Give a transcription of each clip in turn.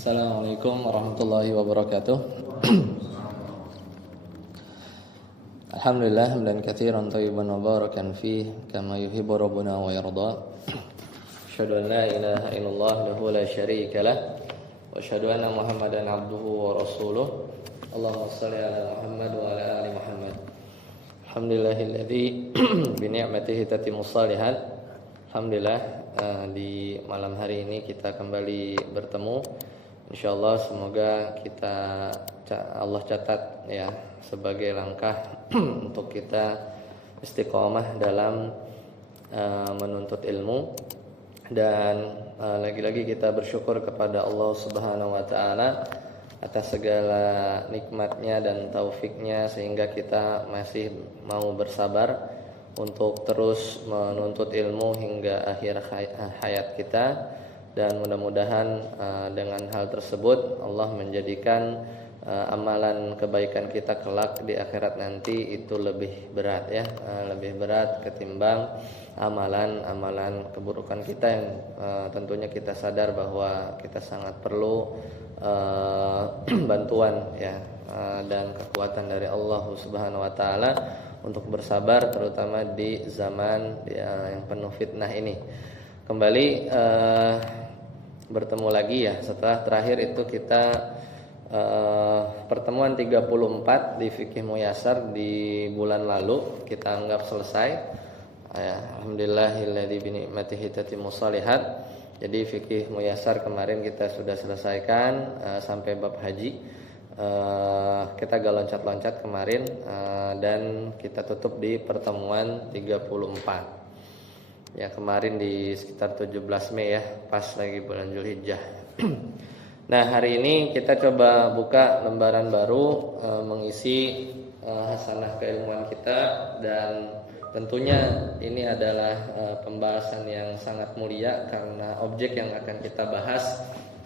Assalamualaikum warahmatullahi wabarakatuh. Alhamdulillah hamdan katsiran thayyiban mubarakan fih kama yuhibbu rabbuna wa yarda. Asyhadu an la ilaha illallah wahdahu la syarika lah wa asyhadu anna Muhammadan abduhu wa rasuluh. Allahumma shalli ala Muhammad wa ala ali Muhammad. Alhamdulillahilladzi bi ni'matihi tatimmus shalihat. Alhamdulillah di malam hari ini kita kembali bertemu. Insyaallah semoga kita Allah catat ya sebagai langkah untuk kita istiqomah dalam menuntut ilmu, dan lagi-lagi kita bersyukur kepada Allah Subhanahu wa taala atas segala nikmatnya dan taufiknya sehingga kita masih mau bersabar untuk terus menuntut ilmu hingga akhir hayat kita. Dan mudah-mudahan dengan hal tersebut Allah menjadikan amalan kebaikan kita kelak di akhirat nanti itu lebih berat ya, lebih berat ketimbang amalan-amalan keburukan kita yang tentunya kita sadar bahwa kita sangat perlu bantuan ya dan kekuatan dari Allah Subhanahu wa taala untuk bersabar terutama di zaman yang penuh fitnah ini. Kembali bertemu lagi ya setelah terakhir itu kita pertemuan 34 di Fikih Muyassar di bulan lalu kita anggap selesai ya, alhamdulillahilladzi bi ni'matihi tatimmus shalihat. Jadi Fikih Muyassar kemarin kita sudah selesaikan sampai bab haji. Kita agak loncat-loncat kemarin dan kita tutup di pertemuan 34 ya, kemarin di sekitar 17 Mei ya, pas lagi bulan Zulhijjah. Nah, hari ini kita coba buka lembaran baru mengisi hasanah keilmuan kita, dan tentunya ini adalah pembahasan yang sangat mulia karena objek yang akan kita bahas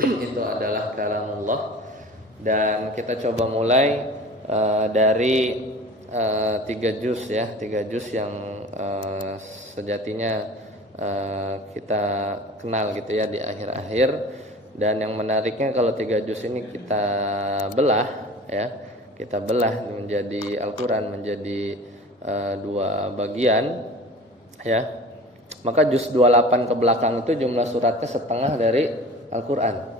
itu adalah kalamullah. Dan kita coba mulai dari 3 juz ya, 3 juz yang sejatinya kita kenal gitu ya di akhir-akhir. Dan yang menariknya kalau 3 juz ini kita belah ya, kita belah menjadi Al-Quran menjadi 2 bagian ya, maka juz 28 ke belakang itu jumlah suratnya setengah dari Al-Quran.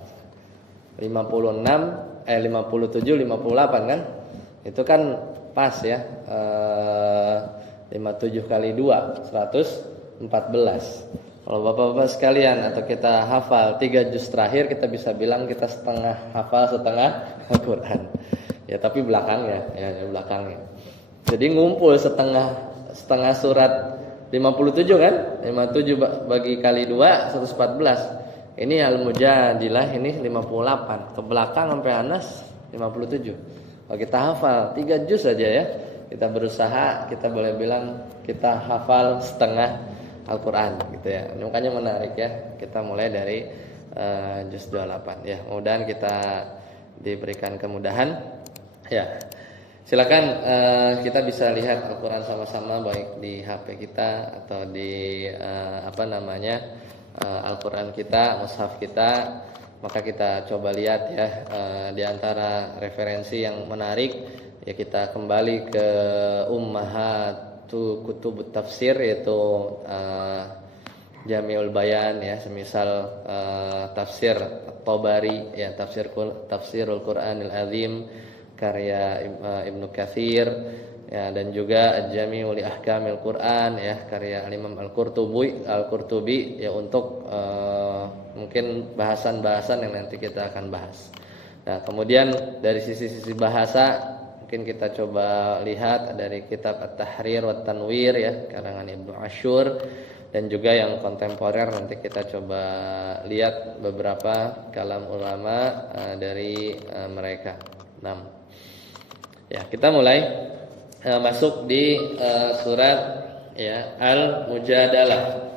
57, 58 kan, itu kan pas ya, 57 kali 2 114. Kalau bapak-bapak sekalian atau kita hafal 3 juz terakhir, kita bisa bilang kita setengah hafal setengah Al-Quran ya, tapi belakangnya ya, belakangnya. Jadi ngumpul setengah surat 57 kan, 57 bagi kali 2 114. Ini Al-Mujadilah ini 58, ke belakang sampai Anas 57. Kalau kita hafal 3 juz saja ya, kita berusaha, kita boleh bilang kita hafal setengah Al-Quran gitu ya. Makanya menarik ya, kita mulai dari juz 28 ya. Mudah-mudahan kita diberikan kemudahan ya. Silakan kita bisa lihat Al-Quran sama-sama baik di HP kita atau di Al-Quran kita, mushaf kita. Maka kita coba lihat ya, di antara referensi yang menarik ya, kita kembali ke Ummahatu Kutubut Tafsir, yaitu Jami'ul Bayan ya, semisal tafsir Tabari ya, Tafsirul Qur'anil Azim karya Ibnu Katsir ya, dan juga Jami'ul Ahkamil Quran ya, karya Imam Al-Qurtubi ya, untuk mungkin bahasan-bahasan yang nanti kita akan bahas. Nah, kemudian dari sisi-sisi bahasa mungkin kita coba lihat dari kitab At-Tahrir wa Tanwir ya, karangan Ibnu Asyur, dan juga yang kontemporer nanti kita coba lihat beberapa kalam ulama dari mereka. 6. Ya, kita mulai masuk di surat ya Al-Mujadalah.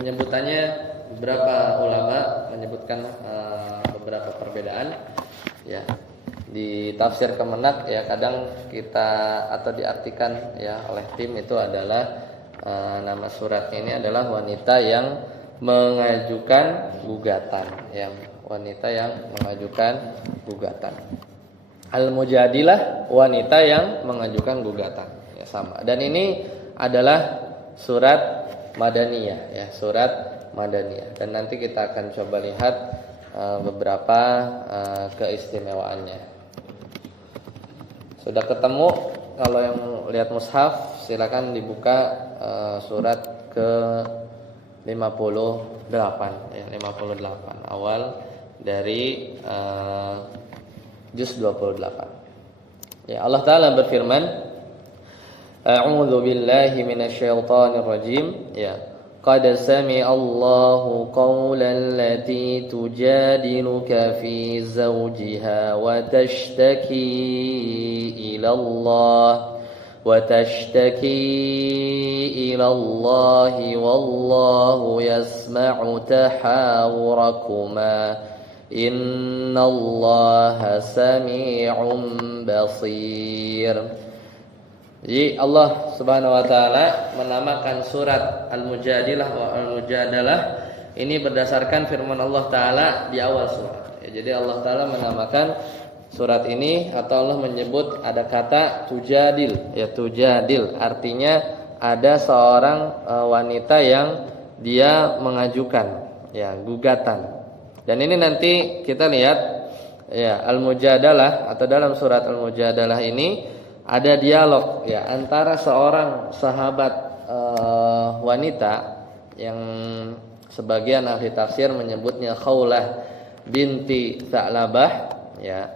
Penyebutannya beberapa ulama menyebutkan beberapa perbedaan ya. Di tafsir Kemenak ya, kadang kita atau diartikan ya oleh tim itu adalah nama surat ini adalah wanita yang mengajukan gugatan, yang wanita yang mengajukan gugatan. Al-mujadilah, wanita yang mengajukan gugatan. Ya, sama. Dan ini adalah surat Madaniyah, ya, surat Madaniyah. Dan nanti kita akan coba lihat beberapa keistimewaannya. Sudah ketemu? Kalau yang lihat mushaf, silakan dibuka surat ke 58, ya, 58 awal dari juz 28. Ya, Allah Ta'ala berfirman, A'udzu billahi minasyaitonir rajim. Ya. Qad sami'allahu qawlan lati tujadiluka fi zawjiha wa tashtaki ila Allah wallahu yasma'u tahawurakuma innallaha sami'un basir. Jadi Allah Subhanahu wa taala menamakan surat Al-Mujadilah wa Al-Mujadalah ini berdasarkan firman Allah taala di awal surat. Ya, jadi Allah taala menamakan surat ini atau Allah menyebut ada kata tujadil, ya, tujadil artinya ada seorang wanita yang dia mengajukan, ya, gugatan. Dan ini nanti kita lihat, ya, Al-Mujadalah atau dalam surat Al-Mujadalah ini ada dialog, ya, antara seorang sahabat wanita yang sebagian ahli tafsir menyebutnya Khawlah binti Tha'labah, ya.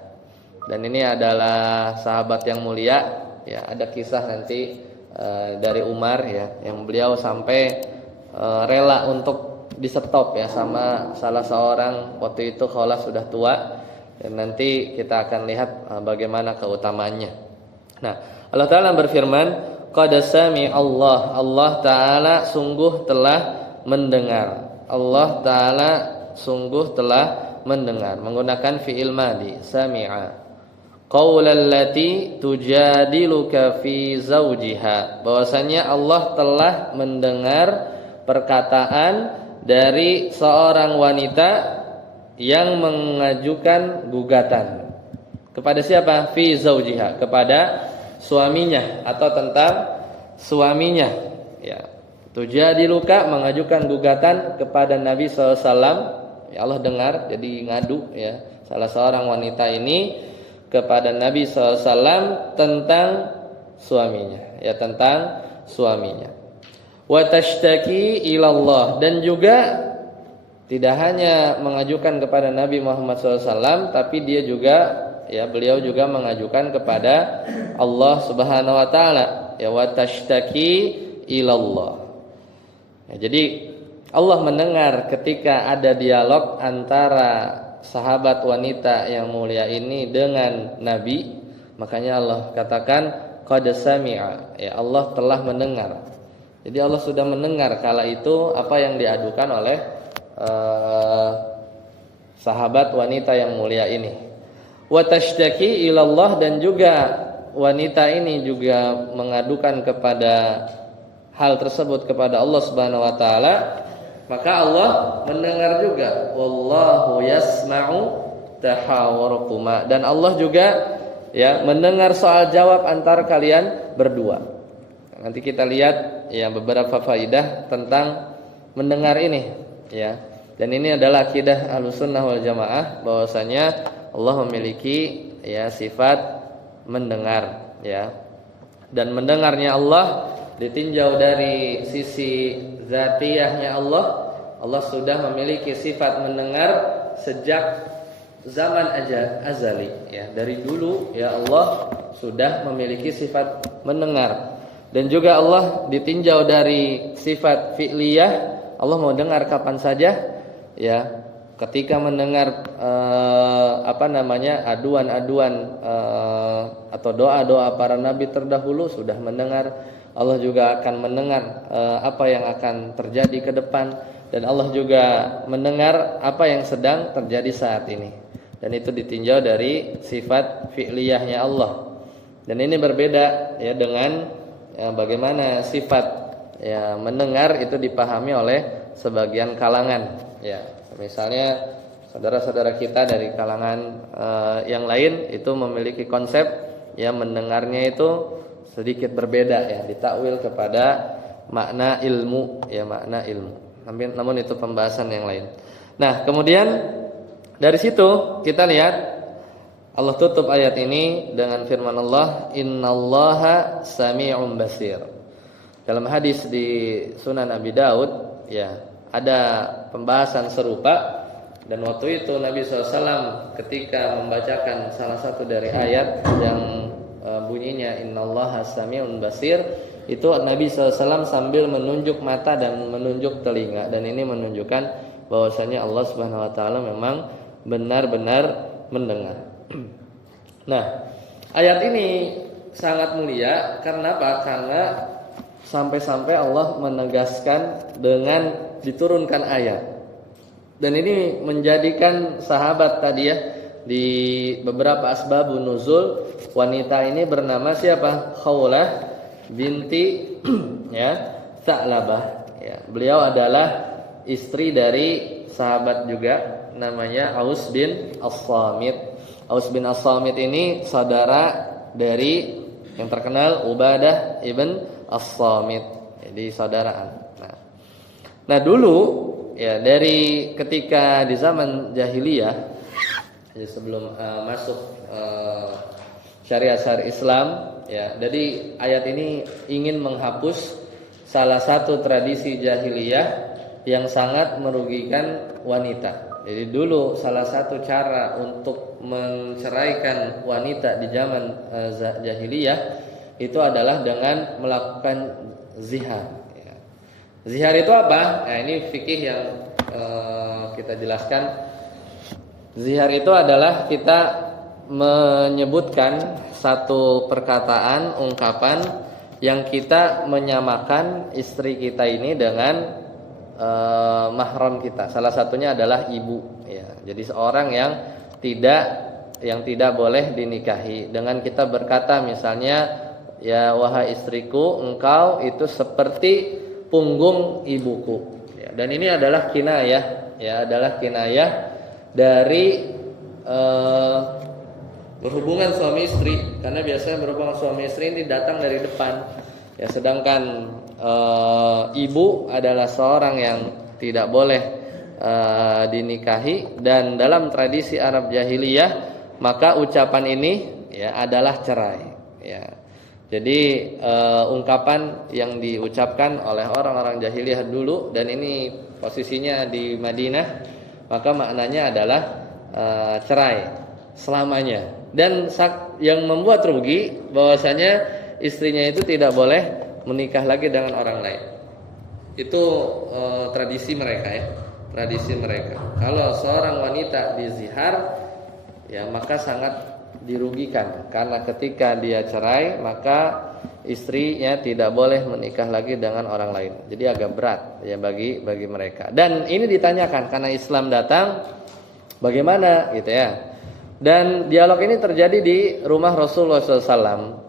Dan ini adalah sahabat yang mulia, ya. Ada kisah nanti dari Umar, ya, yang beliau sampai rela untuk di-stop, ya, sama salah seorang, waktu itu Khawlah sudah tua. Dan nanti kita akan lihat bagaimana keutamaannya. Nah, Allah Ta'ala berfirman, Qad sami'allah, Allah Ta'ala sungguh telah mendengar. Allah Ta'ala sungguh telah mendengar, menggunakan fi'il madi, sami'a. Qaulal lati tujadiluka fi zawjiha, bahwasanya Allah telah mendengar perkataan dari seorang wanita yang mengajukan gugatan. Kepada siapa? Fi zawjiha, kepada suaminya atau tentang suaminya, ya. Tujadiluka, mengajukan gugatan kepada Nabi SAW. Ya, Allah dengar, jadi ngadu, ya, salah seorang wanita ini kepada Nabi SAW tentang suaminya, ya, tentang suaminya. Wa tashtaki ilallah, dan juga tidak hanya mengajukan kepada Nabi Muhammad SAW, tapi dia juga, ya, beliau juga mengajukan kepada Allah Subhanahu wa taala, ya, wa tashtaki ilallah. Ya, jadi Allah mendengar ketika ada dialog antara sahabat wanita yang mulia ini dengan Nabi, makanya Allah katakan qad sami'a, ya, Allah telah mendengar. Jadi Allah sudah mendengar kala itu apa yang diadukan oleh sahabat wanita yang mulia ini. Wa tashtaki ilallah, dan juga wanita ini juga mengadukan kepada hal tersebut kepada Allah Subhanahu wa taala, maka Allah mendengar juga. Wallahu yasma'u tahawurakuma, dan Allah juga, ya, mendengar soal jawab antar kalian berdua. Nanti kita lihat, ya, beberapa faidah tentang mendengar ini, ya. Dan ini adalah akidah Ahlussunnah wal Jamaah, bahwasanya Allah memiliki, ya, sifat mendengar, ya. Dan mendengarnya Allah ditinjau dari sisi zatiyahnya Allah. Allah sudah memiliki sifat mendengar sejak zaman azali, ya. Dari dulu, ya, Allah sudah memiliki sifat mendengar. Dan juga Allah ditinjau dari sifat fi'liyah, Allah mau dengar kapan saja, ya. Ketika mendengar aduan-aduan atau doa-doa para nabi terdahulu sudah mendengar. Allah juga akan mendengar apa yang akan terjadi ke depan, dan Allah juga mendengar apa yang sedang terjadi saat ini. Dan itu ditinjau dari sifat fi'liyahnya Allah. Dan ini berbeda, ya, dengan, ya, bagaimana sifat, ya, mendengar itu dipahami oleh sebagian kalangan, ya. Misalnya saudara-saudara kita dari kalangan yang lain itu memiliki konsep ya mendengarnya itu sedikit berbeda ya, ditakwil kepada makna ilmu ya, makna ilmu. Namun itu pembahasan yang lain. Nah, kemudian dari situ kita lihat Allah tutup ayat ini dengan firman Allah, "Innallaha sami'un basir." Dalam hadis di Sunan Abi Daud ya, ada pembahasan serupa. Dan waktu itu Nabi SAW ketika membacakan salah satu dari ayat yang bunyinya Innallaha sami'un basir, itu Nabi SAW sambil menunjuk mata dan menunjuk telinga, dan ini menunjukkan bahwasanya Allah Subhanahu Wa Taala memang benar-benar mendengar. Nah, ayat ini sangat mulia karena apa? Karena sampai-sampai Allah menegaskan dengan diturunkan ayat. Dan ini menjadikan sahabat tadi ya, di beberapa asbabun nuzul, wanita ini bernama siapa? Khawlah binti ya Tha'labah ya. Beliau adalah istri dari sahabat juga namanya Aus bin As-Samit. Aus bin As-Samit ini saudara dari yang terkenal Ubadah ibn As-Samit. Jadi saudaraan. Nah, dulu ya, dari ketika di zaman jahiliyah, jadi sebelum masuk syariat Islam ya, jadi ayat ini ingin menghapus salah satu tradisi jahiliyah yang sangat merugikan wanita. Jadi dulu salah satu cara untuk menceraikan wanita di zaman jahiliyah itu adalah dengan melakukan zihar. Zihar itu apa? Nah, ini fikih yang kita jelaskan. Zihar itu adalah kita menyebutkan satu perkataan, ungkapan yang kita menyamakan istri kita ini dengan mahram kita. Salah satunya adalah ibu. Ya, jadi seorang yang tidak boleh dinikahi. Dengan kita berkata misalnya, ya wahai istriku, engkau itu seperti punggung ibuku ya, dan ini adalah kinayah ya, adalah kinayah dari berhubungan suami istri, karena biasanya berhubungan suami istri ini datang dari depan ya, sedangkan ibu adalah seorang yang tidak boleh dinikahi, dan dalam tradisi Arab jahiliyah maka ucapan ini ya adalah cerai ya. Jadi ungkapan yang diucapkan oleh orang-orang jahiliyah dulu, dan ini posisinya di Madinah, maka maknanya adalah cerai selamanya. Dan yang membuat rugi bahwasanya istrinya itu tidak boleh menikah lagi dengan orang lain. Itu tradisi mereka ya, tradisi mereka. Kalau seorang wanita dizihar ya, maka sangat dirugikan, karena ketika dia cerai maka istrinya tidak boleh menikah lagi dengan orang lain. Jadi agak berat ya bagi mereka. Dan ini ditanyakan karena Islam datang bagaimana gitu ya. Dan dialog ini terjadi di rumah Rasulullah SAW.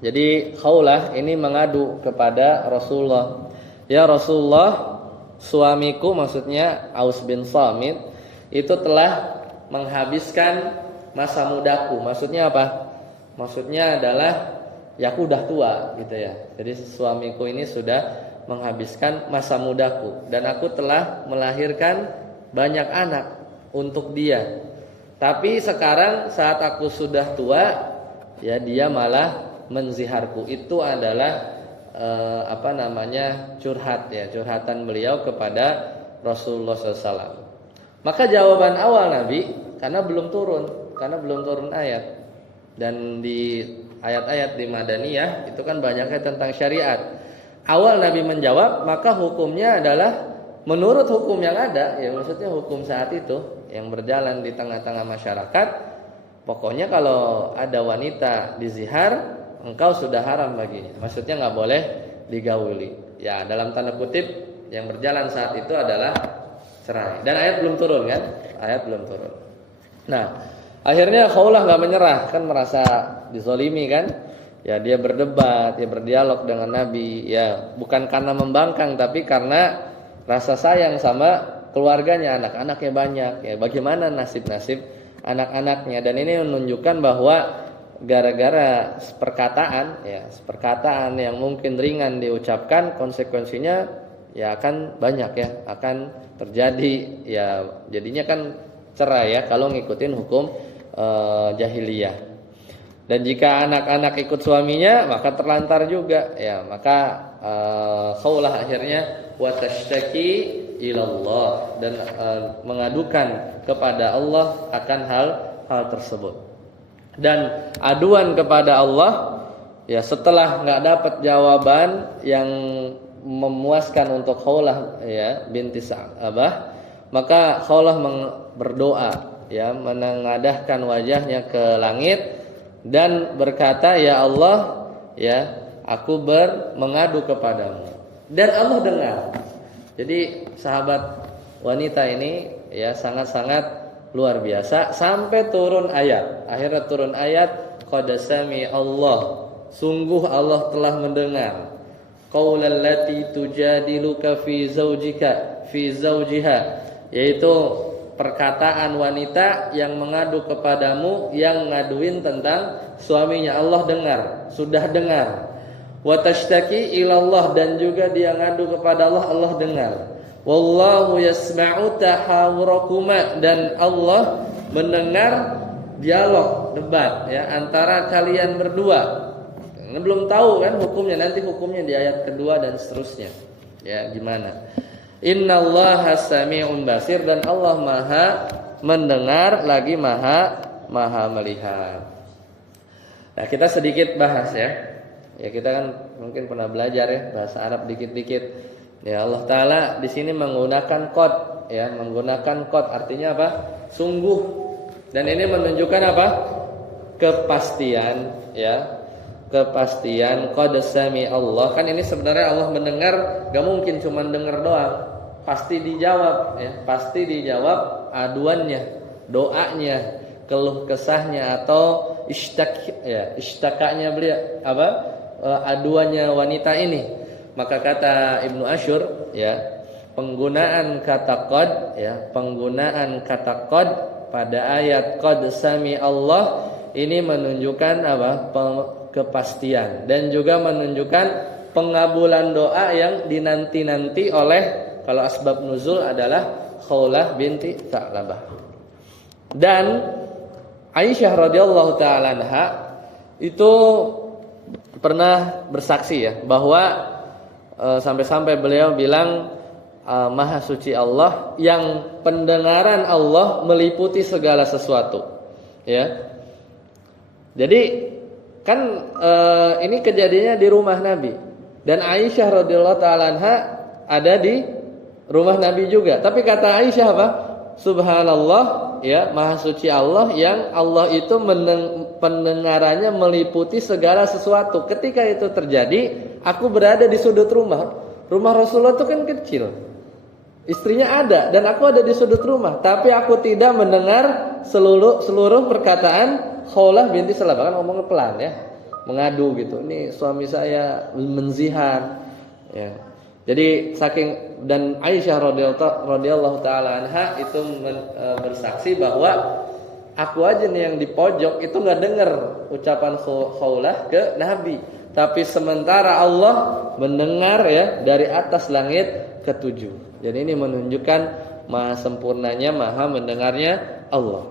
Jadi Khawlah ini mengadu kepada Rasulullah, ya Rasulullah, suamiku, maksudnya Aus bin Samit, itu telah menghabiskan masa mudaku. Maksudnya apa? Maksudnya adalah ya aku udah tua gitu ya. Jadi suamiku ini sudah menghabiskan masa mudaku, dan aku telah melahirkan banyak anak untuk dia. Tapi sekarang saat aku sudah tua ya, dia malah menziharku. Itu adalah curhat ya, curhatan beliau kepada Rasulullah SAW. Maka jawaban awal Nabi, karena belum turun ayat, dan di ayat-ayat di Madaniyah itu kan banyaknya tentang syariat. Awal Nabi menjawab, maka hukumnya adalah menurut hukum yang ada, ya maksudnya hukum saat itu yang berjalan di tengah-tengah masyarakat. Pokoknya kalau ada wanita dizihar, engkau sudah haram baginya. Maksudnya nggak boleh digauli. Ya dalam tanda kutip yang berjalan saat itu adalah cerai. Dan ayat belum turun kan? Ayat belum turun. Nah, akhirnya Khawlah nggak menyerah, kan merasa dizolimi kan? Ya dia berdebat, dia berdialog dengan Nabi. Ya bukan karena membangkang, tapi karena rasa sayang sama keluarganya, anak-anaknya banyak, ya bagaimana nasib-nasib anak-anaknya. Dan ini menunjukkan bahwa gara-gara perkataan yang mungkin ringan diucapkan, konsekuensinya ya akan banyak, ya akan terjadi, ya jadinya kan cerai ya kalau ngikutin hukum jahiliyah. Dan jika anak-anak ikut suaminya maka terlantar juga, ya maka Khawlah akhirnya watashtaki ilallah, dan mengadukan kepada Allah akan hal tersebut. Dan aduan kepada Allah, ya setelah nggak dapat jawaban yang memuaskan untuk Khawlah ya binti Sa'bah, maka Khawlah berdoa, ya menengadahkan wajahnya ke langit dan berkata, ya Allah, ya aku mengadu kepadamu, dan Allah dengar. Jadi sahabat wanita ini ya sangat-sangat luar biasa, sampai turun ayat. Akhirnya turun ayat, qad sami Allah, sungguh Allah telah mendengar, qaulal lati tujadiluka fi zawjiha, yaitu perkataan wanita yang mengadu kepadamu, yang ngaduin tentang suaminya. Allah dengar, sudah dengar. Wa tashtaki ilallah, dan juga dia ngadu kepada Allah, Allah dengar. Wallahu yasma'u tahawurakuma, dan Allah mendengar dialog, debat ya antara kalian berdua. Ini belum tahu kan hukumnya, nanti hukumnya di ayat kedua dan seterusnya. Ya gimana? Innallaha sami'un basir, dan Allah Maha mendengar lagi Maha melihat. Nah, kita sedikit bahas ya. Ya kita kan mungkin pernah belajar ya bahasa Arab dikit-dikit. Ya Allah Taala di sini menggunakan qad, ya menggunakan qad artinya apa? Sungguh. Dan ini menunjukkan apa? Kepastian, ya. Kepastian qad sami Allah. Kan ini sebenarnya Allah mendengar, gak mungkin cuma dengar doang. Pasti dijawab, ya. Pasti dijawab aduannya, doanya, keluh kesahnya atau ishtakanya beliau apa? Aduannya wanita ini. Maka kata Ibnu Ashur, ya, penggunaan kata qad, ya, penggunaan kata qad pada ayat qad sami Allah ini menunjukkan apa? Kepastian, dan juga menunjukkan pengabulan doa yang dinanti-nanti oleh, kalau asbab nuzul adalah Khawlah binti Tha'labah. Dan Aisyah radhiyallahu taala anha itu pernah bersaksi ya bahwa sampai-sampai beliau bilang Maha suci Allah, yang pendengaran Allah meliputi segala sesuatu. Ya. Jadi kan ini kejadiannya di rumah Nabi, dan Aisyah radhiyallahu taala anha ada di rumah Nabi juga. Tapi kata Aisyah apa? Subhanallah, ya Maha suci Allah, yang Allah itu pendengarannya meliputi segala sesuatu. Ketika itu terjadi, aku berada di sudut rumah. Rumah Rasulullah itu kan kecil, istrinya ada, dan aku ada di sudut rumah. Tapi aku tidak mendengar seluruh perkataan Khawlah binti Tha'labah. Kan ngomongnya pelan ya, mengadu gitu. Ini suami saya menzihan, ya. Jadi saking, dan Aisyah radhiyallahu taala anha itu bersaksi bahwa aku aja nih yang di pojok itu nggak dengar ucapan Khawlah ke Nabi, tapi sementara Allah mendengar ya dari atas langit ketujuh. Jadi ini menunjukkan maha sempurnanya, maha mendengarnya Allah.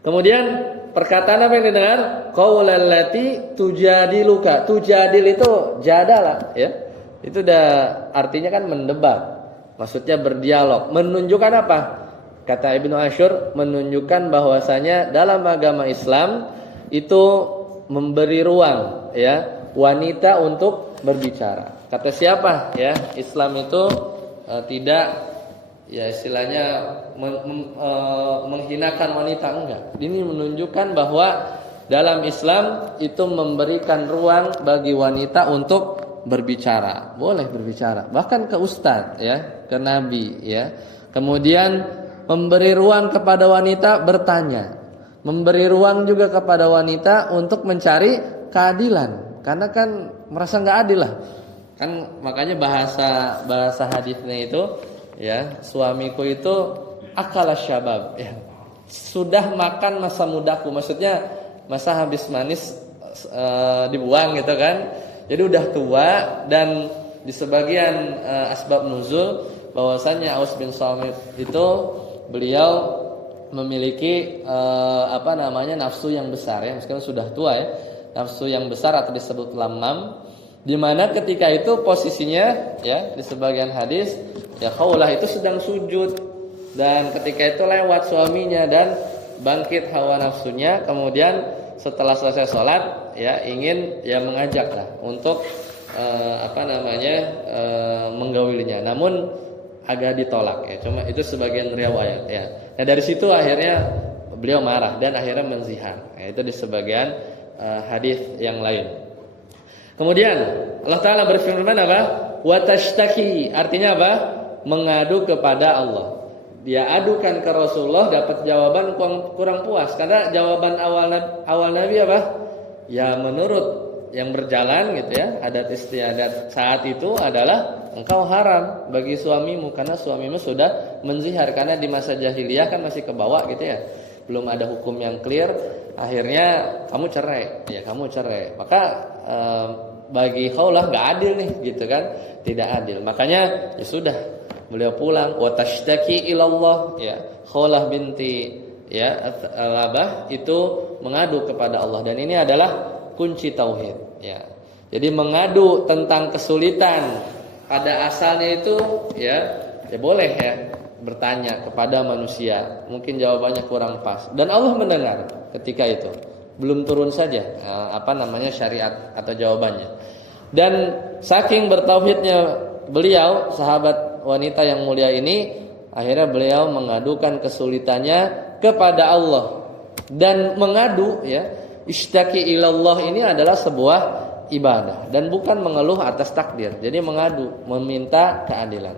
Kemudian perkataan apa yang didengar? Qaulal lati tujadiluka. Tujadil itu jadalah, ya. Itu udah artinya kan mendebat. Maksudnya berdialog. Menunjukkan apa? Kata Ibnu Ashur, menunjukkan bahwasanya dalam agama Islam itu memberi ruang ya wanita untuk berbicara. Kata siapa? Ya, Islam itu tidak ya istilahnya menghinakan wanita, enggak. Ini menunjukkan bahwa dalam Islam itu memberikan ruang bagi wanita untuk berbicara, boleh berbicara, bahkan ke ustadz ya, ke nabi ya. Kemudian memberi ruang kepada wanita bertanya, memberi ruang juga kepada wanita untuk mencari keadilan, karena kan merasa nggak adil lah. Kan makanya bahasa hadisnya itu ya, suamiku itu akala syabab, ya. Sudah makan masa mudaku, maksudnya masa habis manis dibuang gitu kan. Jadi udah tua. Dan di sebagian asbab nuzul bahwasanya Aus bin Samit itu beliau memiliki nafsu yang besar, ya, meskipun sudah tua, ya, nafsu yang besar atau disebut lamam, di mana ketika itu posisinya, ya, di sebagian hadis, ya, Khawlah itu sedang sujud. Dan ketika itu lewat suaminya dan bangkit hawa nafsunya. Kemudian setelah selesai sholat, ya, ingin, ya, mengajaklah untuk menggaulinya. Namun agak ditolak, ya. Cuma itu sebagian riwayat, ya. Nah dari situ akhirnya beliau marah dan akhirnya menzihar. Ya, itu di sebagian hadis yang lain. Kemudian Allah Ta'ala berfirman apa? Wa tashtaki, artinya apa? Mengadu kepada Allah. Dia adukan ke Rasulullah, dapat jawaban kurang puas. Karena jawaban awal Nabi apa? Ya menurut yang berjalan gitu, ya, adat istiadat saat itu adalah engkau haram bagi suamimu karena suamimu sudah menzihar. Karena di masa jahiliyah kan masih kebawa gitu, ya, belum ada hukum yang clear. Akhirnya kamu cerai, ya, kamu cerai. Maka bagi Khawlah nggak adil nih gitu kan, tidak adil. Makanya ya sudah, beliau pulang. Wa tashtaki ilallah, ya, Khawlah binti, ya, Al-Abah itu mengadu kepada Allah. Dan ini adalah kunci tauhid, ya. Jadi mengadu tentang kesulitan pada asalnya itu, ya boleh, ya, bertanya kepada manusia. Mungkin jawabannya kurang pas dan Allah mendengar ketika itu. Belum turun saja syariat atau jawabannya. Dan saking bertauhidnya beliau, sahabat wanita yang mulia ini, akhirnya beliau mengadukan kesulitannya kepada Allah. Dan mengadu, ya, ishtaki ilallah ini adalah sebuah ibadah dan bukan mengeluh atas takdir. Jadi mengadu, meminta keadilan.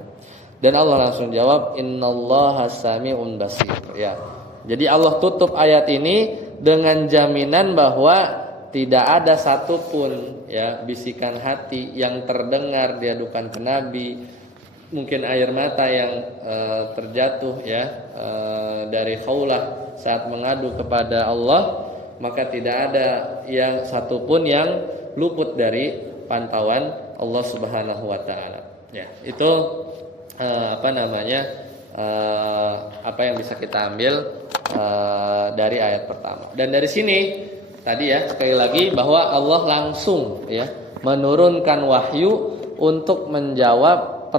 Dan Allah langsung jawab, innallaha sami'un basir, ya. Jadi Allah tutup ayat ini dengan jaminan bahwa tidak ada satupun, ya, bisikan hati yang terdengar diadukan ke Nabi. Mungkin air mata yang terjatuh, ya, dari Khawlah saat mengadu kepada Allah, maka tidak ada yang satupun yang luput dari pantauan Allah Subhanahu wa taala. Ya, itu apa yang bisa kita ambil dari ayat pertama. Dan dari sini tadi, ya, sekali lagi bahwa Allah langsung, ya, menurunkan wahyu untuk menjawab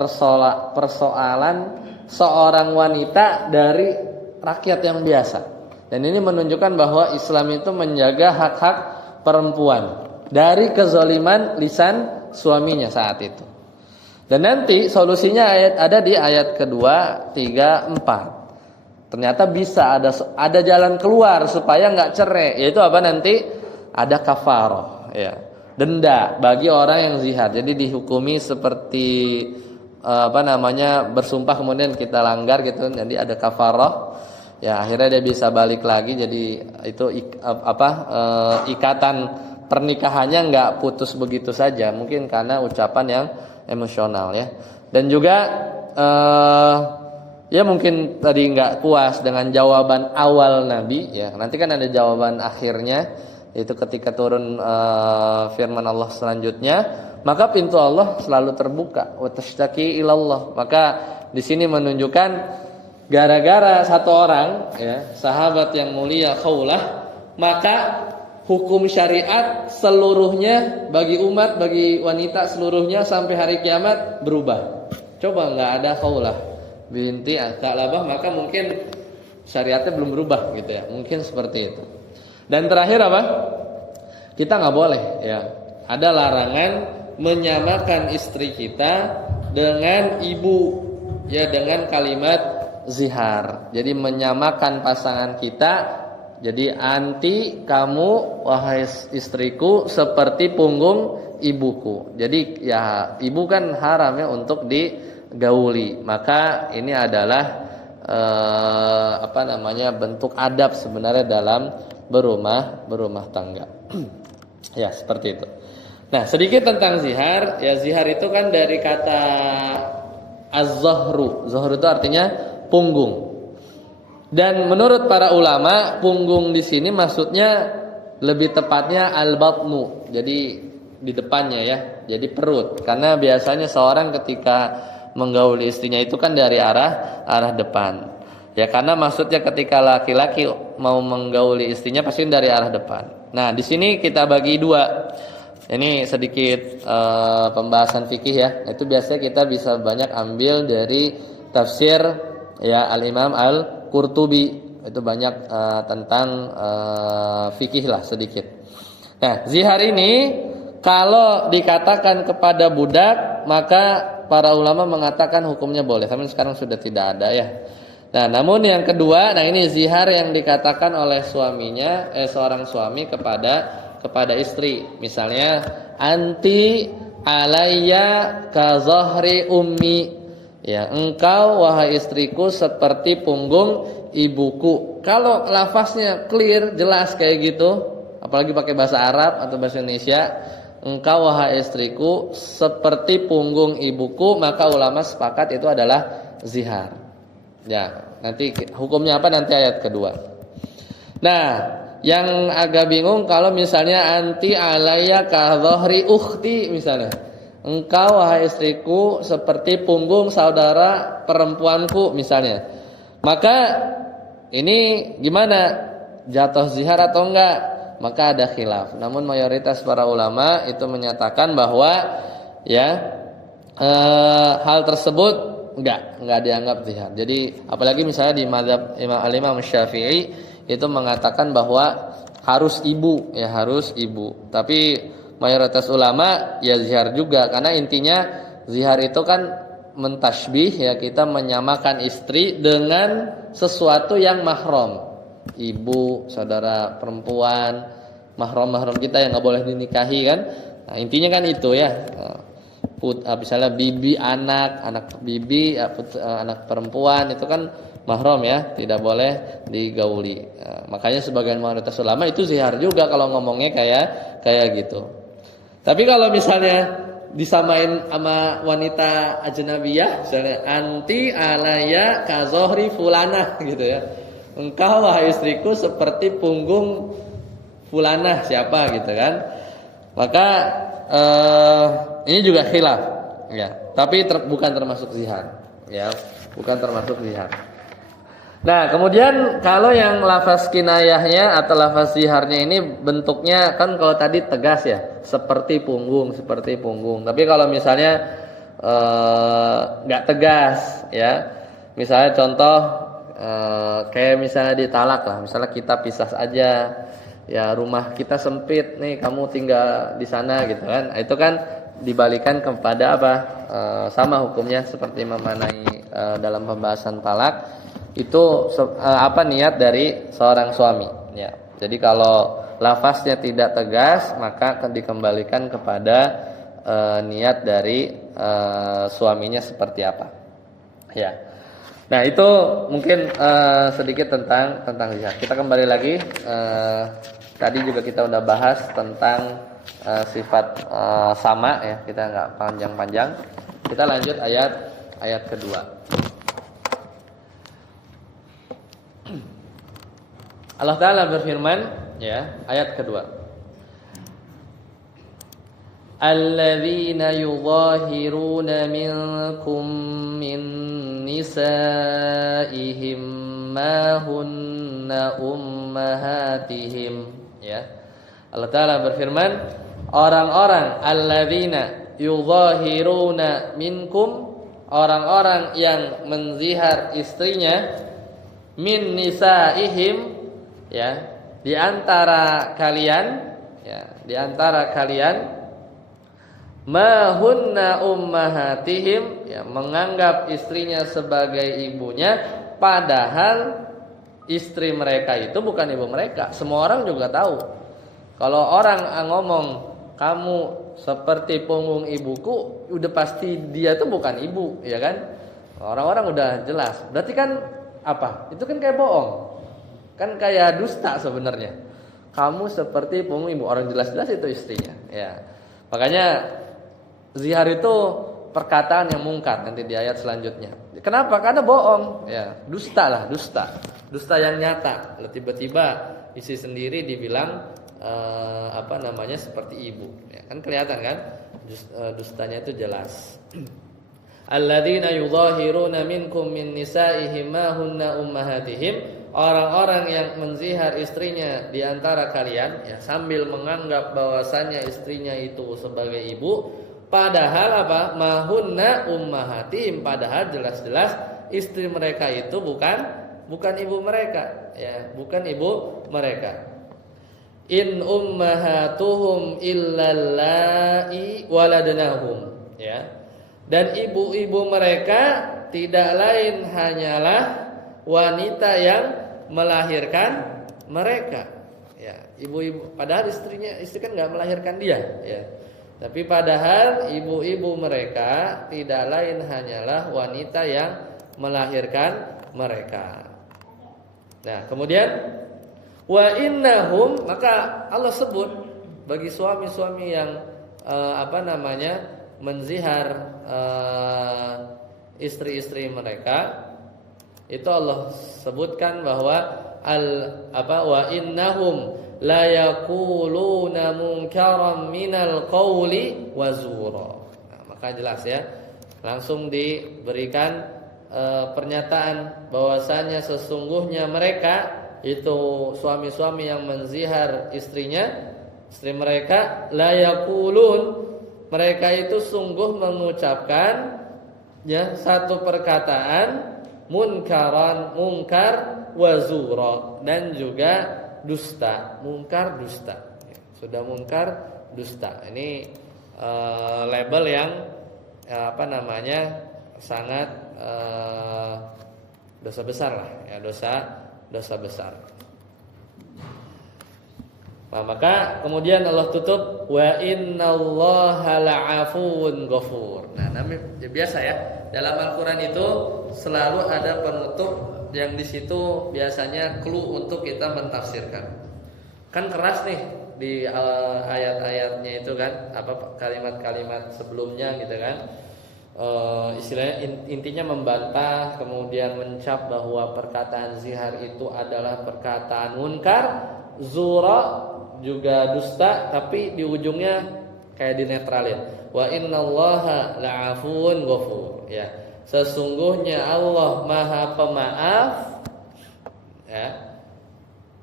persoalan seorang wanita dari rakyat yang biasa. Dan ini menunjukkan bahwa Islam itu menjaga hak-hak perempuan dari kezaliman lisan suaminya saat itu. Dan nanti solusinya ada di ayat kedua, 3, 4. Ternyata bisa ada jalan keluar supaya nggak cerai, yaitu apa nanti? Ada kafarah, ya, denda bagi orang yang zihar. Jadi dihukumi seperti bersumpah kemudian kita langgar gitu. Jadi ada kafarah. Ya, akhirnya dia bisa balik lagi. Jadi itu ikatan pernikahannya nggak putus begitu saja. Mungkin karena ucapan yang emosional, ya. Dan juga ya mungkin tadi nggak puas dengan jawaban awal Nabi, ya. Nanti kan ada jawaban akhirnya, yaitu ketika turun firman Allah selanjutnya, maka pintu Allah selalu terbuka. Wa tashtaki ilallah. Maka di sini menunjukkan gara-gara satu orang, ya, sahabat yang mulia Khawlah, maka hukum syariat seluruhnya bagi umat, bagi wanita seluruhnya sampai hari kiamat berubah. Coba nggak ada Khawlah binti Tha'labah, maka mungkin syariatnya belum berubah gitu, ya. Mungkin seperti itu. Dan terakhir apa? Kita nggak boleh, ya, ada larangan menyamakan istri kita dengan ibu, ya, dengan kalimat zihar. Jadi menyamakan pasangan kita. Jadi anti kamu wahai istriku seperti punggung ibuku. Jadi ya ibu kan haram, ya, untuk digauli. Maka ini adalah bentuk adab sebenarnya dalam berumah tangga. Ya, seperti itu. Nah, sedikit tentang zihar. Ya, zihar itu kan dari kata az-zahru. Zahru itu artinya punggung. Dan menurut para ulama, punggung di sini maksudnya lebih tepatnya al-batnu. Jadi di depannya ya. Jadi perut. Karena biasanya seorang ketika menggauli istrinya itu kan dari arah depan. Ya karena maksudnya ketika laki-laki mau menggauli istrinya pasti dari arah depan. Nah, di sini kita bagi dua. Ini sedikit pembahasan fikih ya. Itu biasanya kita bisa banyak ambil dari tafsir ya Al-Imam Al-Qurtubi. Itu banyak tentang fikih lah sedikit. Nah, zihar ini kalau dikatakan kepada budak, maka para ulama mengatakan hukumnya boleh. Tapi sekarang sudah tidak ada ya. Nah, namun yang kedua, nah ini zihar yang dikatakan oleh suaminya, seorang suami kepada istri. Misalnya, anti alayya ka zahri ummi. Ya, engkau wahai istriku seperti punggung ibuku. Kalau lafaznya clear, jelas kayak gitu, apalagi pakai bahasa Arab atau bahasa Indonesia, engkau wahai istriku seperti punggung ibuku, maka ulama sepakat itu adalah zihar. Ya, nanti hukumnya apa nanti ayat kedua. Nah, yang agak bingung kalau misalnya anti alayya ka dhahri ukhti misalnya. Engkau wahai istriku seperti punggung saudara perempuanku misalnya. Maka ini gimana? Jatuh zihar atau enggak? Maka ada khilaf. Namun mayoritas para ulama itu menyatakan bahwa ya hal tersebut enggak dianggap zihar. Jadi apalagi misalnya di mazhab Imam Syafi'i itu mengatakan bahwa harus ibu ya, harus ibu. Tapi mayoritas ulama ya zihar juga, karena intinya zihar itu kan mentasbih ya, kita menyamakan istri dengan sesuatu yang mahram. Ibu, saudara perempuan, mahram kita yang enggak boleh dinikahi kan. Nah, intinya kan itu ya. Misalnya bibi anak bibi anak perempuan itu kan mahram ya, tidak boleh digauli. Makanya sebagian mayoritas ulama itu zihar juga kalau ngomongnya kayak gitu. Tapi kalau misalnya disamain sama wanita ajnabiyah, misalnya anti alayya ka zohri fulanah gitu ya. Engkau wahai istriku seperti punggung fulanah siapa gitu kan. Maka ini juga khilaf ya, tapi bukan termasuk zihar ya, bukan termasuk zihar. Nah, kemudian kalau yang lafaz kinayahnya atau lafaz ziharnya ini bentuknya kan kalau tadi tegas ya, seperti punggung. Tapi kalau misalnya nggak tegas ya, misalnya contoh kayak misalnya ditalak lah, misalnya kita pisah aja. Ya rumah kita sempit nih, kamu tinggal di sana gitu kan. Itu kan dibalikan kepada apa? Sama hukumnya seperti memanai dalam pembahasan talak. Itu apa niat dari seorang suami ya. Jadi kalau lafaznya tidak tegas, maka akan dikembalikan kepada niat dari suaminya seperti apa. Ya. Nah, itu mungkin sedikit tentang zihar. Kita kembali lagi. Tadi juga kita udah bahas tentang sifat sama ya. Kita nggak panjang-panjang. Kita lanjut ayat kedua. Allah Ta'ala berfirman ya, ayat kedua. Alladzina yudhahiruna minkum min nisaihim ma hunna ummahatihim ya. Allah Ta'ala berfirman, orang-orang alladzina yudhahiruna minkum, orang-orang yang menzihar istrinya, min nisaihim ya, di antara kalian ya, di antara kalian, ma hunna ummahatihim ya, menganggap istrinya sebagai ibunya, padahal istri mereka itu bukan ibu mereka. Semua orang juga tahu. Kalau orang ngomong kamu seperti punggung ibuku, udah pasti dia tuh bukan ibu, ya kan? Orang-orang udah jelas. Berarti kan apa? Itu kan kayak bohong. Kan kayak dusta sebenarnya. Kamu seperti punggung ibu, orang jelas-jelas itu istrinya, ya. Makanya zihar itu perkataan yang mungkar nanti di ayat selanjutnya. Kenapa? Karena bohong, ya, dusta lah, dusta. Dusta yang nyata. Tiba-tiba istri sendiri dibilang seperti ibu. Ya, kan kelihatan kan? Dustanya itu jelas. Alladzina yudhahiruna minkum min nisa'ihim ma hunna ummahatihim. Orang-orang yang menzihar istrinya di antara kalian, ya, sambil menganggap bahwasannya istrinya itu sebagai ibu, padahal apa? Mahunna ummahatihim, padahal jelas-jelas istri mereka itu bukan ibu mereka, ya, bukan ibu mereka. In ummahatuhum illallai waladnahum, ya. Dan ibu-ibu mereka tidak lain hanyalah wanita yang melahirkan mereka, ya. Ibu-ibu, padahal istri kan nggak melahirkan dia, ya. Tapi padahal ibu-ibu mereka tidak lain hanyalah wanita yang melahirkan mereka. Nah, kemudian wa innahum, maka Allah sebut bagi suami-suami yang menzihar istri-istri mereka, itu Allah sebutkan bahwa wa innahum la yaquluna munkaram minal qawli wa zura. Nah, maka jelas, ya, langsung diberikan pernyataan bahwasanya sesungguhnya mereka itu suami-suami yang menzihar istri mereka, la yaqulun, mereka itu sungguh mengucapkan, ya, satu perkataan mungkar wa zura, dan juga dusta, mungkar dusta. Sudah mungkar dusta. Ini label yang sangat dosa besar lah, ya, dosa besar. Nah, maka kemudian Allah tutup wa innallaha la'afuwun ghafur. Nah, namanya biasa, ya, dalam Al-Qur'an itu selalu ada penutup yang di situ biasanya clue untuk kita mentafsirkan. Kan keras nih di ayat-ayatnya itu kan, kalimat-kalimat sebelumnya gitu kan. Istilahnya intinya membantah, kemudian mencap bahwa perkataan zihar itu adalah perkataan munkar, zura, juga dusta, tapi di ujungnya kayak dinetralin. Wa innallaha la'afuwun ghafur, ya. Sesungguhnya Allah Maha Pemaaf, ya,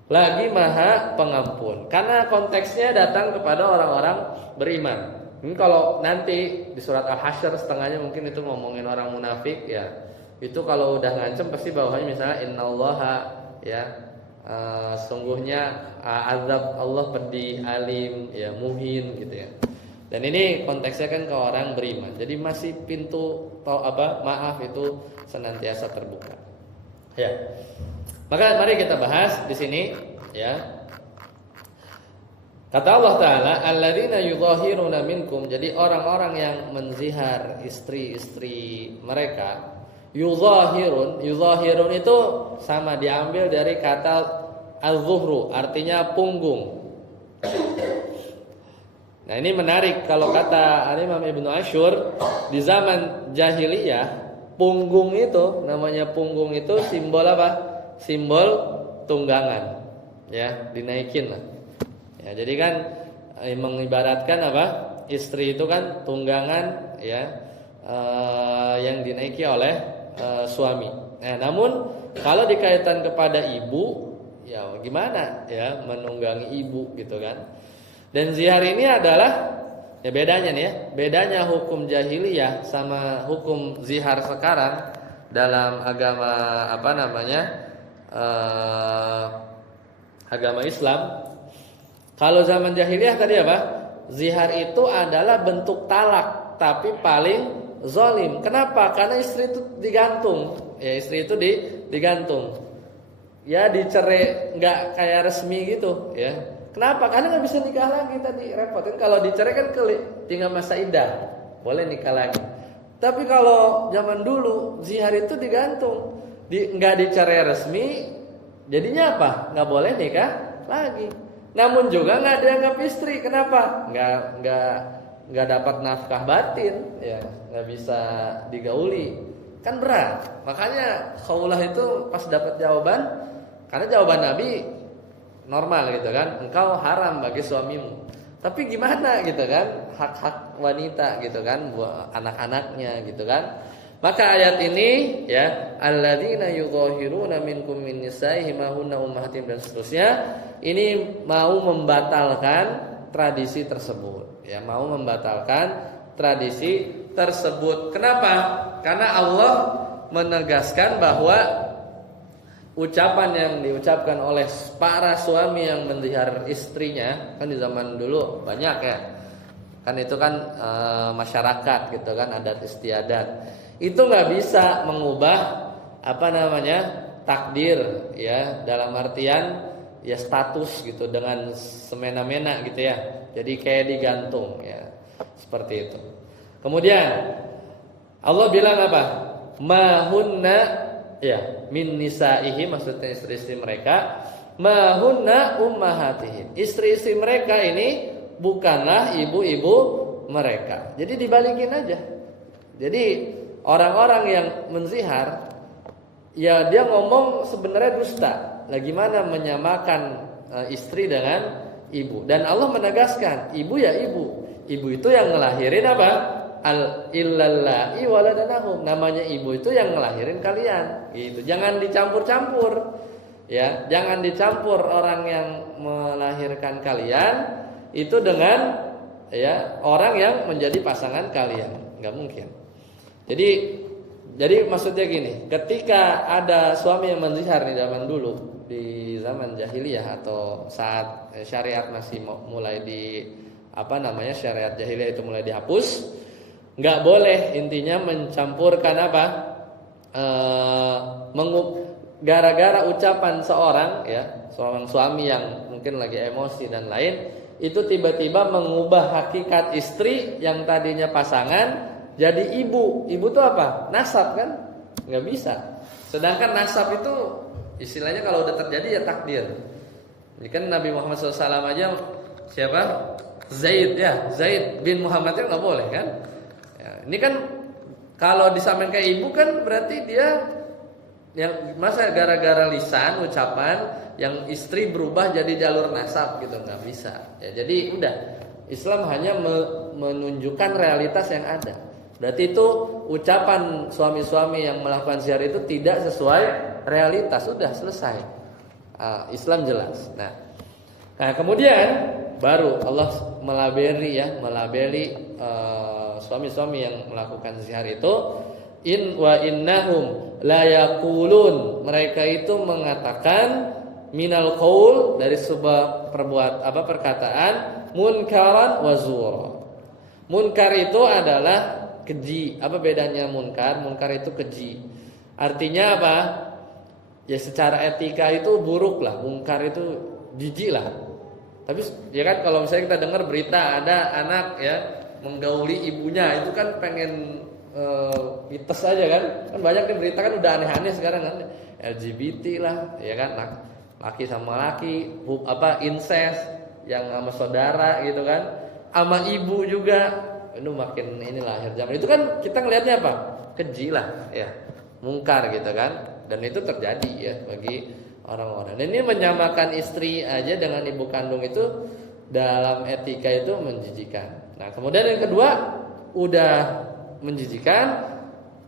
lagi Maha Pengampun. Karena konteksnya datang kepada orang-orang beriman. Ini kalau nanti di surat Al-Hasyr setengahnya mungkin itu ngomongin orang munafik, ya. Itu kalau udah ngancem pasti bawahnya misalnya innallaha, ya, sungguhnya azab Allah pedih, alim, ya, muhin gitu, ya. Dan ini konteksnya kan ke orang beriman. Jadi masih pintu maaf itu senantiasa terbuka. Ya. Maka mari kita bahas di sini, ya. Kata Allah Ta'ala, alladzina yudhahiruna minkum, jadi orang-orang yang menzihar istri-istri mereka. Yudhahirun itu sama diambil dari kata al-zuhru, artinya punggung. Nah, ini menarik, kalau kata Imam Ibnu Asyur, di zaman jahiliyah punggung itu, namanya punggung itu simbol apa? Simbol tunggangan, ya, dinaikin lah. Ya, jadi kan mengibaratkan apa? Istri itu kan tunggangan, ya, yang dinaiki oleh suami. Nah, namun kalau dikaitkan kepada ibu, ya gimana, ya, menunggangi ibu gitu kan. Dan zihar ini adalah, ya, bedanya nih, ya, bedanya hukum jahiliyah sama hukum zihar sekarang dalam agama agama Islam. Kalau zaman jahiliyah tadi apa? Zihar itu adalah bentuk talak, tapi paling zalim. Kenapa? Karena istri itu digantung. Ya, istri itu digantung. Ya, dicerai nggak kayak resmi gitu, ya. Kenapa? Karena nggak bisa nikah lagi, tadi repot kan. Kalau dicerai kan tinggal masa iddah, boleh nikah lagi. Tapi kalau zaman dulu zihar itu digantung, nggak dicerai resmi, jadinya apa? Nggak boleh nikah lagi. Namun juga nggak dianggap istri. Kenapa? nggak dapat nafkah batin, ya nggak bisa digauli, kan berat. Makanya Khawlah itu pas dapat jawaban, karena jawaban Nabi normal gitu kan, engkau haram bagi suamimu. Tapi gimana gitu kan, hak-hak wanita gitu kan, buat anak-anaknya gitu kan. Maka ayat ini ya, alladzina yughahiruna minkum min nisa'ihim ma hunna ummahatihim dan seterusnya, ini mau membatalkan tradisi tersebut. Ya, mau membatalkan tradisi tersebut. Kenapa? Karena Allah menegaskan bahwa ucapan yang diucapkan oleh para suami yang menzihar istrinya, kan di zaman dulu banyak ya. Kan itu kan masyarakat gitu kan, adat istiadat. Itu nggak bisa mengubah takdir ya, dalam artian ya status gitu dengan semena-mena gitu ya. Jadi kayak digantung ya. Seperti itu. Kemudian Allah bilang apa? Mahunna ya min nisaihi, maksudnya istri-istri mereka, mahunna ummahatihim. Istri-istri mereka ini bukanlah ibu-ibu mereka. Jadi dibalikin aja. Jadi orang-orang yang menzihar, ya dia ngomong sebenarnya dusta. Lagi mana menyamakan istri dengan ibu. Dan Allah menegaskan, ibu ya ibu. Ibu itu yang ngelahirin apa? Illallai waladanahum. Namanya ibu itu yang ngelahirin kalian. Gitu. Jangan dicampur-campur. Ya, jangan dicampur orang yang melahirkan kalian itu dengan ya orang yang menjadi pasangan kalian. Enggak mungkin. Jadi maksudnya gini, ketika ada suami yang menzihar di zaman dulu, di zaman jahiliyah atau saat syariat masih mulai syariat jahiliyah itu mulai dihapus, nggak boleh intinya mencampurkan gara-gara ucapan seorang suami yang mungkin lagi emosi dan lain, itu tiba-tiba mengubah hakikat istri yang tadinya pasangan jadi ibu. Ibu itu apa? Nasab kan? Nggak bisa. Sedangkan nasab itu istilahnya kalau udah terjadi ya takdir. Ini kan Nabi Muhammad SAW aja siapa? Zaid ya. Zaid bin Muhammad itu nggak boleh kan? Ya, ini kan kalau disamain kayak ibu kan berarti dia yang masa gara-gara lisan ucapan yang istri berubah jadi jalur nasab gitu, nggak bisa. Ya, jadi udah Islam hanya menunjukkan realitas yang ada. Berarti itu ucapan suami-suami yang melakukan zihar itu tidak sesuai realitas, sudah selesai. Islam jelas. Nah, kemudian baru Allah melabeli suami-suami yang melakukan zihar itu, innahum la yaqulun, mereka itu mengatakan minal qaul, dari sebuah perkataan, munkaran wa zura. Munkar itu adalah keji. Apa bedanya munkar? Munkar itu keji. Artinya apa? Ya secara etika itu buruk lah. Munkar itu jijik lah. Tapi ya kan kalau misalnya kita dengar berita ada anak ya menggauli ibunya, itu kan pengen pites aja kan. Kan banyak nih berita kan udah aneh-aneh sekarang kan. LGBT lah, ya kan, laki sama laki, incest yang sama saudara gitu kan. Sama ibu juga. Itu makin ini lahir zaman. Itu kan kita ngelihatnya apa? Keji lah ya. Mungkar gitu kan. Dan itu terjadi ya bagi orang-orang. Dan ini menyamakan istri aja dengan ibu kandung itu dalam etika itu menjijikan. Nah, kemudian yang kedua, udah menjijikan,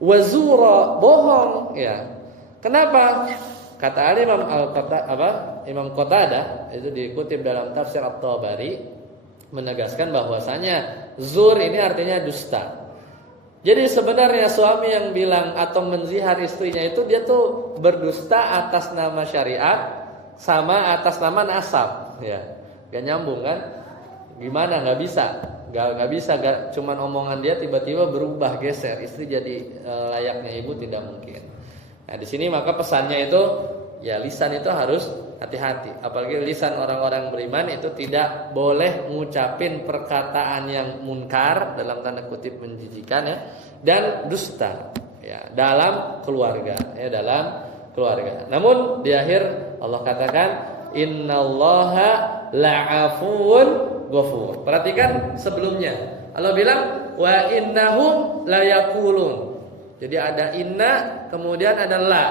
wazura, bohong ya. Kenapa? Kata Imam Qatadah itu dikutip dalam tafsir At-Tabari, menegaskan bahwasanya zur ini artinya dusta. Jadi sebenarnya suami yang bilang atau menzihar istrinya itu dia tuh berdusta atas nama syariat sama atas nama nasab, ya. Gak nyambung kan? Gimana? Gak bisa. Gak bisa. Cuman omongan dia tiba-tiba berubah, geser. Istri jadi layaknya ibu, tidak mungkin. Nah di sini maka pesannya itu ya lisan itu harus hati-hati. Apalagi lisan orang-orang beriman itu tidak boleh ngucapin perkataan yang munkar, dalam tanda kutip menjijikan ya, dan dusta ya dalam keluarga ya, dalam keluarga. Namun di akhir Allah katakan innallaha la'afuun ghafur. Perhatikan sebelumnya. Allah bilang wa innahum layaqulun. Jadi ada inna, kemudian ada la.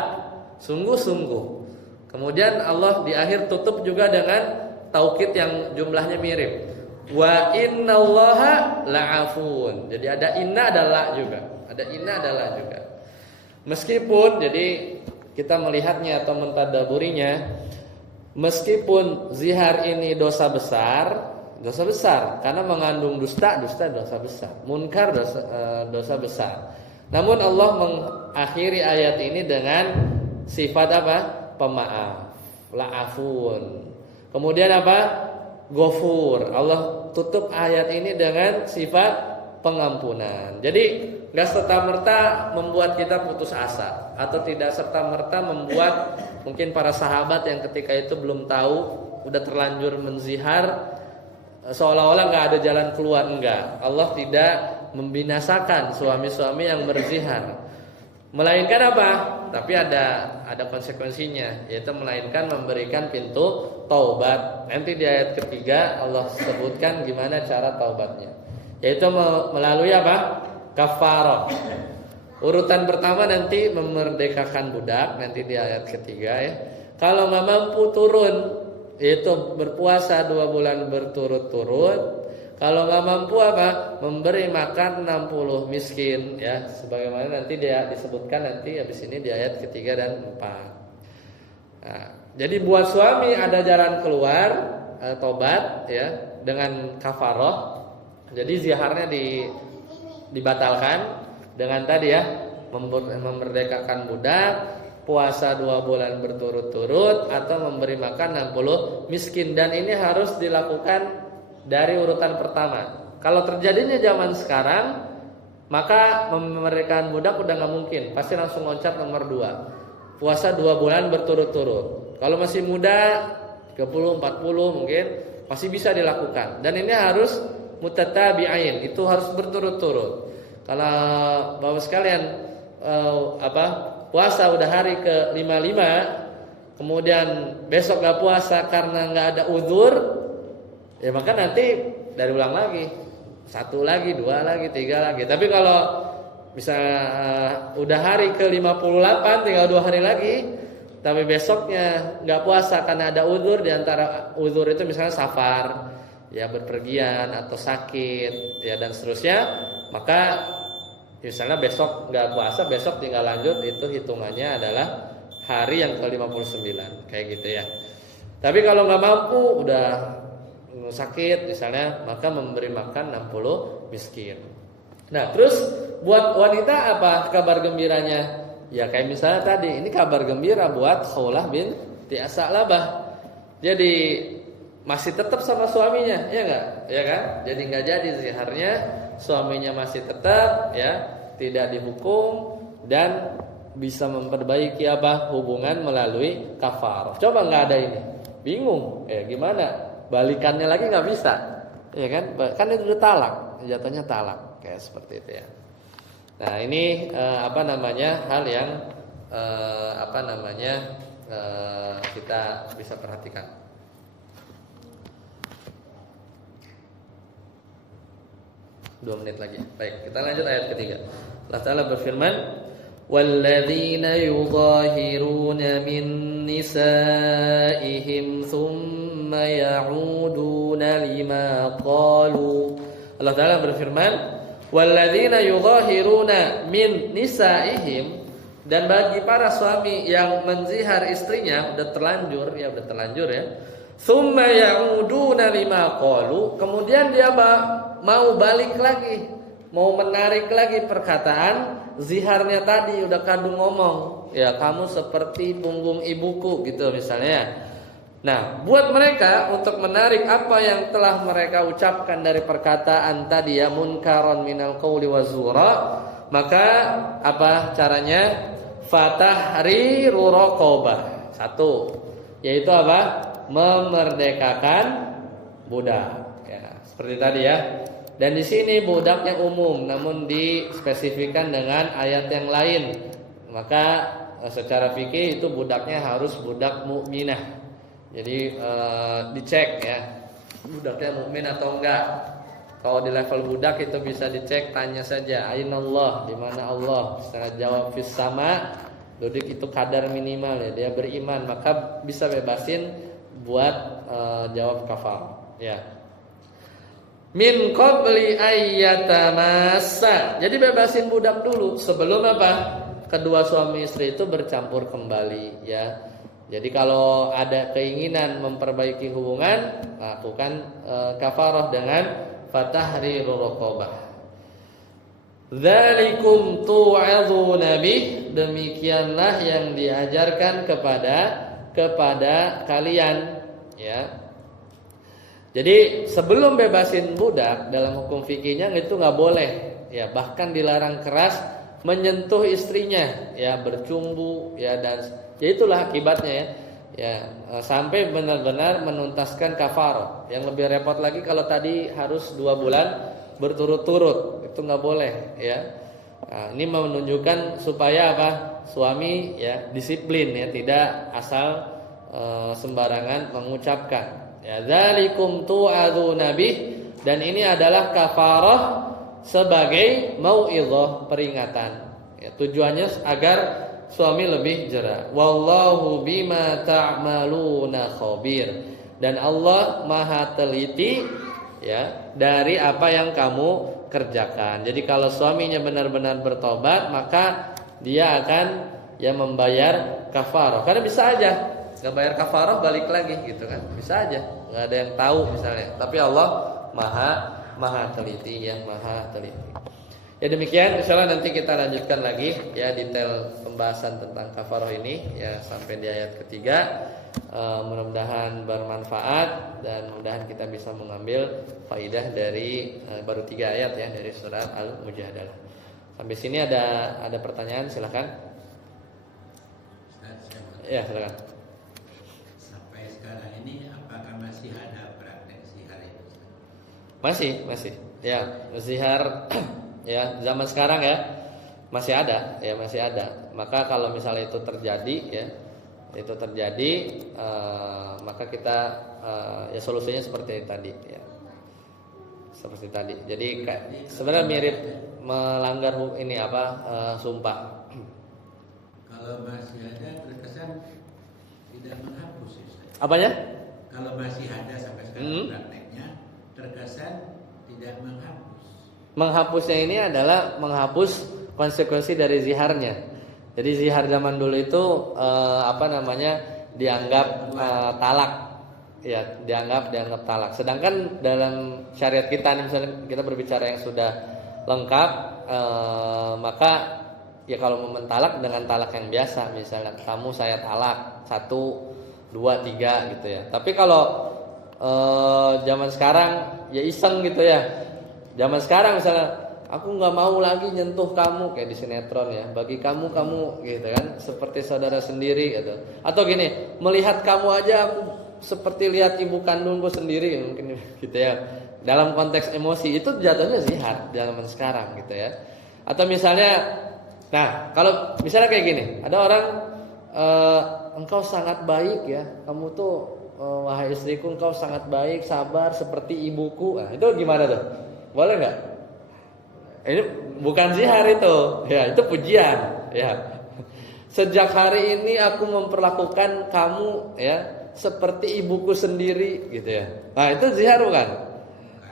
Sungguh-sungguh. Kemudian Allah di akhir tutup juga dengan taukid yang jumlahnya mirip. Wa innallaha la'afun. Jadi ada inna ada la juga. Ada inna ada la juga. Meskipun jadi kita melihatnya atau mentadaburinya, meskipun zihar ini dosa besar karena mengandung dusta dosa besar. Munkar dosa besar. Namun Allah mengakhiri ayat ini dengan sifat apa? Pemaaf, la'afun. Kemudian apa? Ghafur. Allah tutup ayat ini dengan sifat pengampunan. Jadi gak serta-merta membuat kita putus asa, atau tidak serta-merta membuat mungkin para sahabat yang ketika itu belum tahu, udah terlanjur menzihar, seolah-olah gak ada jalan keluar. Enggak. Allah tidak membinasakan suami-suami yang berzihar, melainkan apa? Tapi ada konsekuensinya, yaitu melainkan memberikan pintu taubat. Nanti di ayat ketiga Allah sebutkan gimana cara taubatnya, yaitu melalui apa? Kafarah. Urutan pertama nanti memerdekakan budak, nanti di ayat ketiga ya. Kalau nggak mampu turun, yaitu berpuasa 2 bulan berturut-turut. Kalau nggak mampu apa? Memberi makan 60 miskin ya, sebagaimana nanti dia disebutkan nanti habis ini di ayat ketiga dan 4. Nah, jadi buat suami ada jalan keluar, tobat ya dengan kafarah. Jadi ziharnya dibatalkan dengan tadi ya, memerdekakan budak, puasa 2 bulan berturut-turut, atau memberi makan 60 miskin. Dan ini harus dilakukan dari urutan pertama. Kalau terjadinya zaman sekarang, maka memerdekakan budak udah gak mungkin, pasti langsung loncat nomor 2, puasa 2 bulan berturut-turut. Kalau masih muda 30, 40 mungkin masih bisa dilakukan. Dan ini harus mutatabi'ain, itu harus berturut-turut. Kalau Bapak sekalian puasa udah hari ke 55, kemudian besok gak puasa karena gak ada uzur, ya maka nanti dari ulang lagi, 1 lagi, 2 lagi, 3 lagi. Tapi kalau misalnya udah hari ke 58, tinggal 2 hari lagi, tapi besoknya gak puasa karena ada uzur, diantara uzur itu misalnya safar, ya berpergian atau sakit, ya dan seterusnya, maka misalnya besok gak puasa, besok tinggal lanjut, itu hitungannya adalah hari yang ke-59, kayak gitu ya. Tapi kalau gak mampu, udah sakit misalnya, maka memberi makan 60 miskin. Nah terus buat wanita apa kabar gembiranya? Ya kayak misalnya tadi, ini kabar gembira buat Khawlah binti As-Sa'labah. Jadi masih tetap sama suaminya, ya enggak? Ya kan? Jadi enggak jadi ziharnya, suaminya masih tetap ya, tidak dihukum dan bisa memperbaiki apa? Hubungan melalui kafarah. Coba enggak ada ini. Bingung, gimana? Balikannya lagi enggak bisa. Ya kan? Kan itu udah talak, jatuhnya talak, kayak seperti itu ya. Nah, ini hal yang kita bisa perhatikan. Dua menit lagi. Baik, kita lanjut ayat ketiga. Allah Ta'ala berfirman, "Walladzina yudhahiruna min nisaihim thumma ya'uduna lima qalu." Allah Ta'ala berfirman, "Walladzina yudhahiruna min nisaihim," dan bagi para suami yang menzihar istrinya, udah terlanjur ya, "Tsumma ya'uduna lima qalu," kemudian dia mau balik lagi, mau menarik lagi perkataan ziharnya tadi, udah kadung ngomong, ya kamu seperti punggung ibuku gitu misalnya. Nah, buat mereka untuk menarik apa yang telah mereka ucapkan dari perkataan tadi ya, munkaron minal qawli wazura, maka apa caranya? Fatahriru raqabah. 1, yaitu apa? Memerdekakan budak. Ya, seperti tadi ya. Dan di sini budak yang umum, namun dispesifikkan dengan ayat yang lain. Maka secara fikih itu budaknya harus budak mukminah. Jadi dicek ya. budaknya mukmin atau enggak. Kalau di level budak itu bisa dicek, tanya saja, ainallah, di mana Allah? Setelah jawab fis sama, dodik itu kadar minimal ya, dia beriman, maka bisa bebasin buat jawab kafar. Ya. Min qabli ayyatamassa. Jadi bebasin budak dulu sebelum apa? Kedua suami istri itu bercampur kembali ya. Jadi kalau ada keinginan memperbaiki hubungan, lakukan kafarah dengan fatahriru raqabah. Dzalikum tu'adzuna bih, demikianlah yang diajarkan kepada kalian ya. Jadi sebelum bebasin budak dalam hukum fikihnya itu nggak boleh ya, bahkan dilarang keras menyentuh istrinya ya, bercumbu ya, dan ya itulah akibatnya ya. Ya, sampai benar-benar menuntaskan kafarah. Yang lebih repot lagi kalau tadi harus 2 bulan berturut-turut, itu nggak boleh ya. Nah, ini menunjukkan supaya apa? Suami ya disiplin ya, tidak asal sembarangan mengucapkan. Ya, dzalikum tu'adzuna bih, dan ini adalah kafarah sebagai mau'izah, peringatan. Ya, tujuannya agar suami lebih jera. Wallahu bima ta'maluna khabir. Dan Allah Maha teliti ya dari apa yang kamu kerjakan. Jadi kalau suaminya benar-benar bertobat, maka dia akan ya membayar kafarah. Karena bisa aja enggak bayar kafarah balik lagi gitu kan. Bisa aja. Enggak ada yang tahu misalnya. Tapi Allah Maha teliti ya, Maha teliti. Ya demikian, insyaallah nanti kita lanjutkan lagi ya detail pembahasan tentang kafarah ini ya sampai di ayat ketiga. Mudah-mudahan bermanfaat dan mudah-mudahan kita bisa mengambil faidah dari baru 3 ayat ya dari surat Al-Mujadalah. Sampai sini ada pertanyaan, silakan. Ya, silakan. Sampai sekarang ini apakah masih ada praktek zihar itu? Masih. Ya, zihar ya zaman sekarang ya masih ada. Maka kalau misalnya itu terjadi maka kita ya solusinya seperti tadi ya, seperti tadi. Jadi sebenarnya mirip melanggar ini sumpah. Kalau masih ada terkesan tidak menghapus ya, Ustaz. Apanya? Kalau masih ada sampai sekarang prakteknya terkesan tidak menghapus. Menghapusnya ini adalah menghapus konsekuensi dari ziharnya. Jadi zihar zaman dulu itu dianggap talak. Ya, dianggap talak. Sedangkan dalam syariat kita misalnya kita berbicara yang sudah lengkap, maka ya kalau mau mentalak dengan talak yang biasa, misalnya kamu saya talak 1, 2, 3 gitu ya. Tapi kalau zaman sekarang ya iseng gitu ya. Zaman sekarang misalnya aku nggak mau lagi nyentuh kamu kayak di sinetron ya. Bagi kamu gitu kan seperti saudara sendiri gitu. Atau gini, melihat kamu aja aku seperti lihat ibu kandungku sendiri mungkin gitu ya. Dalam konteks emosi itu jatuhnya zihar zaman sekarang gitu ya. Atau misalnya, nah kalau misalnya kayak gini, ada orang engkau sangat baik ya, kamu tuh wahai istriku engkau sangat baik, sabar seperti ibuku. Nah, itu gimana tuh? Boleh nggak? Ini bukan zihar itu, ya itu pujian, ya. Sejak hari ini aku memperlakukan kamu ya seperti ibuku sendiri, gitu ya. Nah itu zihar bukan?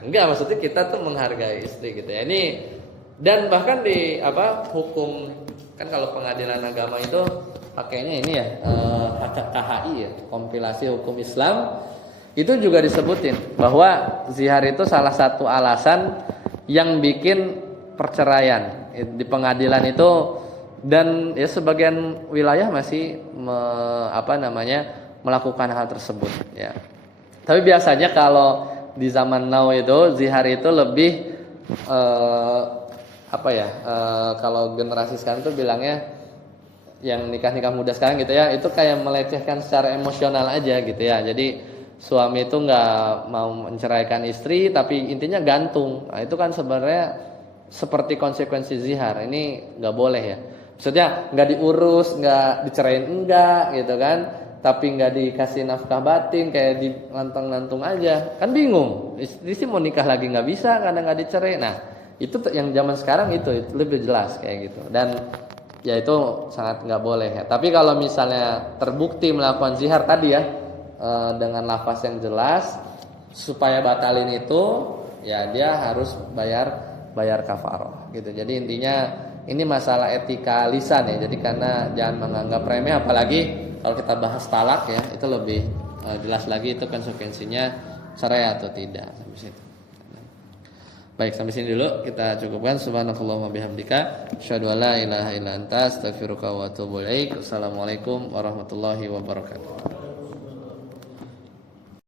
Enggak, maksudnya kita tuh menghargai istri, gitu ya. Ini dan bahkan di hukum kan kalau pengadilan agama itu pakainya ini ya KHI ya, kompilasi hukum Islam. Itu juga disebutin bahwa zihar itu salah satu alasan yang bikin perceraian di pengadilan itu, dan ya sebagian wilayah masih melakukan hal tersebut ya. Tapi biasanya kalau di zaman now itu zihar itu lebih kalau generasi sekarang tuh bilangnya yang nikah muda sekarang gitu ya, itu kayak melecehkan secara emosional aja gitu ya. Jadi suami itu nggak mau menceraikan istri, tapi intinya gantung. Nah, itu kan sebenarnya seperti konsekuensi zihar. Ini nggak boleh ya. Maksudnya nggak diurus, nggak dicerain enggak gitu kan. tapi nggak dikasih nafkah batin, kayak di lantung-lantung aja, kan bingung. Istri mau nikah lagi nggak bisa karena nggak dicerai. Nah itu yang zaman sekarang itu lebih jelas kayak gitu, dan ya itu sangat nggak boleh ya. Tapi kalau misalnya terbukti melakukan zihar tadi ya, dengan lafaz yang jelas, supaya batalin itu ya dia harus bayar kafaroh gitu. Jadi intinya ini masalah etika lisan ya. Jadi karena jangan menganggap remeh, apalagi kalau kita bahas talak ya, itu lebih jelas lagi itu konsekuensinya cerai atau tidak. Sampai situ. Baik, sampai sini dulu kita cukupkan. Subhanakallahumma bihamdika asyhadu an la ilaha illa anta astaghfiruka wa atubu ilaik. Assalamualaikum warahmatullahi wabarakatuh.